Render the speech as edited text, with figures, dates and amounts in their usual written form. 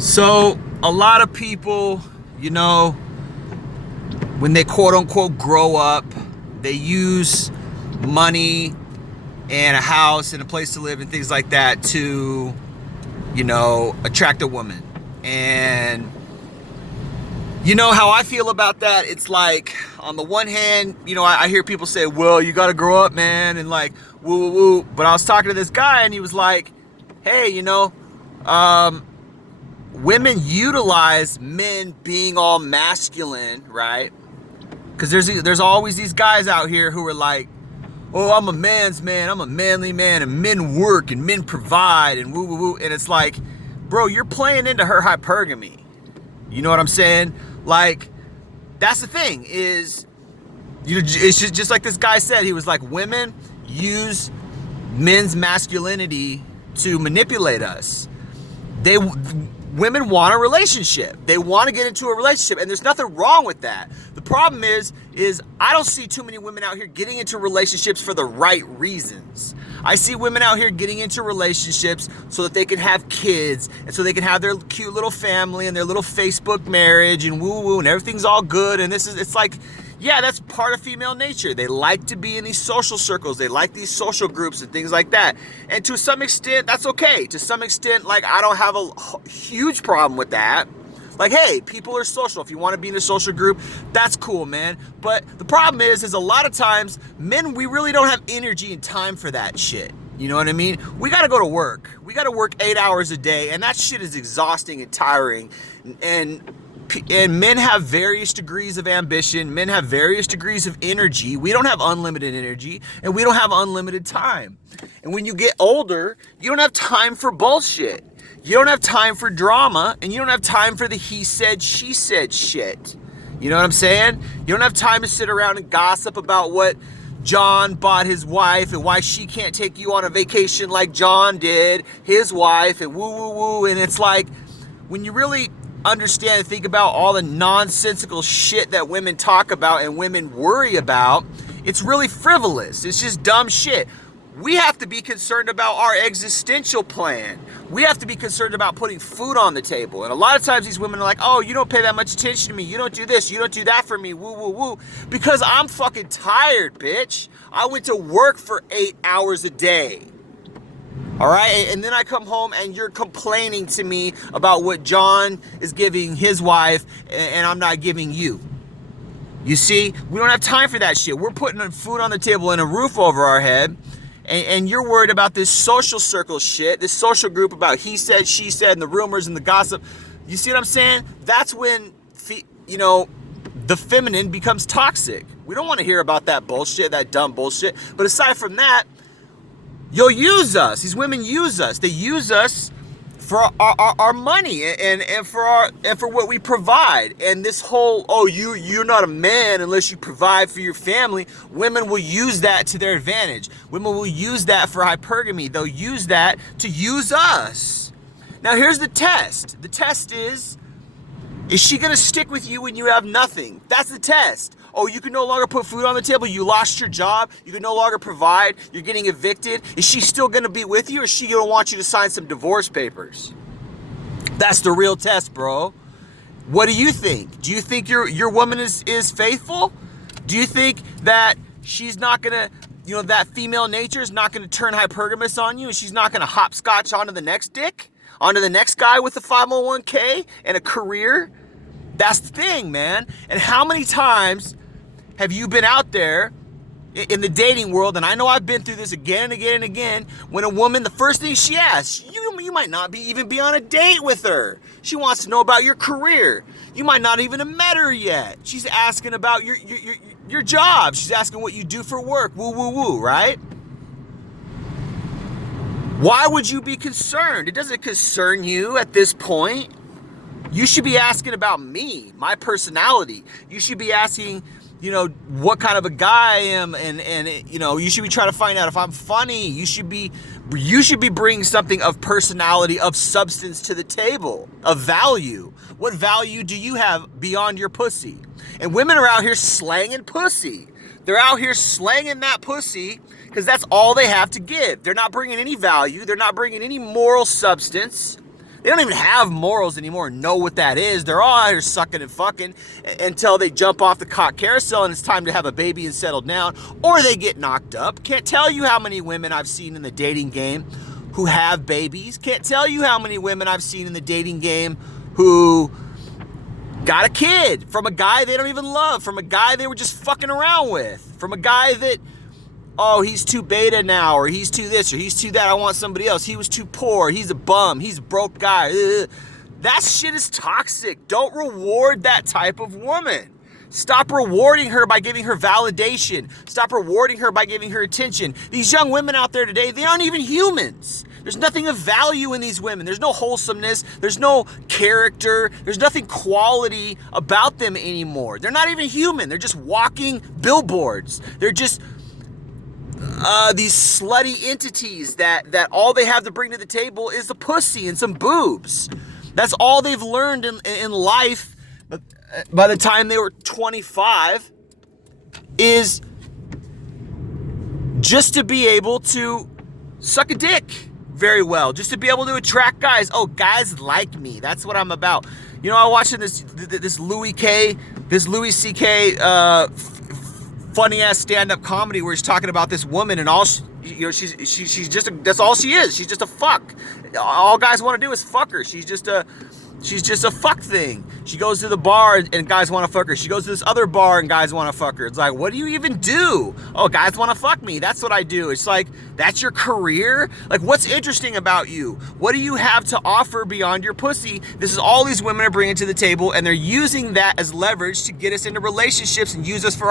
So a lot of people, you know, when they quote unquote grow up, they use money and a house and a place to live and things like that to, attract a woman. And you know how I feel about that? It's like, on the one hand, I hear people say, well, you got to grow up, man, and like, woo, woo, woo. But I was talking to this guy and he was like, hey, women utilize men being all masculine, right? Because there's always these guys out here who are like, oh, I'm a man's man, I'm a manly man, and men work and men provide and woo woo woo. And it's like, bro, you're playing into her hypergamy. You know what I'm saying? Like, that's the thing is, it's just like this guy said. He was like, women use men's masculinity to manipulate us. Women want a relationship. They want to get into a relationship, and there's nothing wrong with that. The problem is I don't see too many women out here getting into relationships for the right reasons. I see women out here getting into relationships so that they can have kids, and so they can have their cute little family and their little Facebook marriage and woo woo, and everything's all good. And it's like, yeah, that's part of female nature. They like to be in these social circles. They like these social groups and things like that. And to some extent, that's okay. To some extent, like, I don't have a huge problem with that. Like, hey, people are social. If you want to be in a social group, that's cool, man. But the problem is a lot of times, men, we really don't have energy and time for that shit. You know what I mean? We got to go to work. We got to work 8 hours a day, and that shit is exhausting and tiring. And men have various degrees of ambition. Men have various degrees of energy. We don't have unlimited energy, and we don't have unlimited time. And when you get older, you don't have time for bullshit. You don't have time for drama, and you don't have time for the he said, she said shit. You know what I'm saying? You don't have time to sit around and gossip about what John bought his wife and why she can't take you on a vacation like John did, his wife, and woo, woo, woo. And it's like, when you really understand and think about all the nonsensical shit that women talk about and women worry about, it's really frivolous. It's just dumb shit. We have to be concerned about our existential plan. We have to be concerned about putting food on the table. And a lot of times these women are like, oh, you don't pay that much attention to me. You don't do this. You don't do that for me. Woo, woo, woo. Because I'm fucking tired, bitch. I went to work for 8 hours a day. All right, and then I come home and you're complaining to me about what John is giving his wife and I'm not giving you. You see, we don't have time for that shit. We're putting food on the table and a roof over our head, and you're worried about this social circle shit, this social group about he said, she said, and the rumors and the gossip. You see what I'm saying? That's when, the feminine becomes toxic. We don't want to hear about that bullshit, that dumb bullshit. But aside from that, you'll use us. These women use us. They use us for our money and for what we provide. And this whole, oh, you're not a man unless you provide for your family. Women will use that to their advantage. Women will use that for hypergamy. They'll use that to use us. Now here's the test. The test is she gonna stick with you when you have nothing? That's the test. Oh, you can no longer put food on the table. You lost your job. You can no longer provide. You're getting evicted. Is she still going to be with you, or is she going to want you to sign some divorce papers? That's the real test, bro. What do you think? Do you think your woman is faithful? Do you think that she's not going to, that female nature is not going to turn hypergamous on you, and she's not going to hopscotch onto the next dick? Onto the next guy with a 501k and a career? That's the thing, man. And how many times have you been out there in the dating world, and I know I've been through this again and again and again, when a woman, the first thing she asks, you might not even be on a date with her. She wants to know about your career. You might not even have met her yet. She's asking about your job. She's asking what you do for work. Woo, woo, woo, right? Why would you be concerned? It doesn't concern you at this point. You should be asking about me, my personality. You should be asking, what kind of a guy I am, and you should be trying to find out if I'm funny. You should be bringing something of personality, of substance to the table, of value. What value do you have beyond your pussy? And women are out here slanging pussy. They're out here slanging that pussy because that's all they have to give. They're not bringing any value. They're not bringing any moral substance. They don't even have morals anymore, know what that is. They're all out here sucking and fucking until they jump off the cock carousel and it's time to have a baby and settle down, or they get knocked up. Can't tell you how many women I've seen in the dating game who have babies. Can't tell you how many women I've seen in the dating game who got a kid from a guy they don't even love, from a guy they were just fucking around with, from a guy that, oh, he's too beta now, or he's too this, or he's too that, I want somebody else. He was too poor, he's a bum, he's a broke guy. Ugh. That shit is toxic. Don't reward that type of woman. Stop rewarding her by giving her validation. Stop rewarding her by giving her attention. These young women out there today, they aren't even humans. There's nothing of value in these women. There's no wholesomeness. There's no character. There's nothing quality about them anymore. They're not even human. They're just walking billboards. They're just these slutty entities that all they have to bring to the table is the pussy and some boobs. That's all they've learned in life. But by the time they were 25, is just to be able to suck a dick very well, just to be able to attract guys. Oh, guys like me. That's what I'm about. You know, I was watching this Louis C.K. Funny ass stand-up comedy where he's talking about this woman and all she's just that's all she is. She's just a fuck. All guys want to do is fuck her. She's just a fuck thing. She goes to the bar and guys want to fuck her. She goes to this other bar and guys want to fuck her. It's like, what do you even do? Oh, guys want to fuck me. That's what I do. It's like, that's your career? Like, what's interesting about you? What do you have to offer beyond your pussy? This is all these women are bringing to the table, and they're using that as leverage to get us into relationships and use us for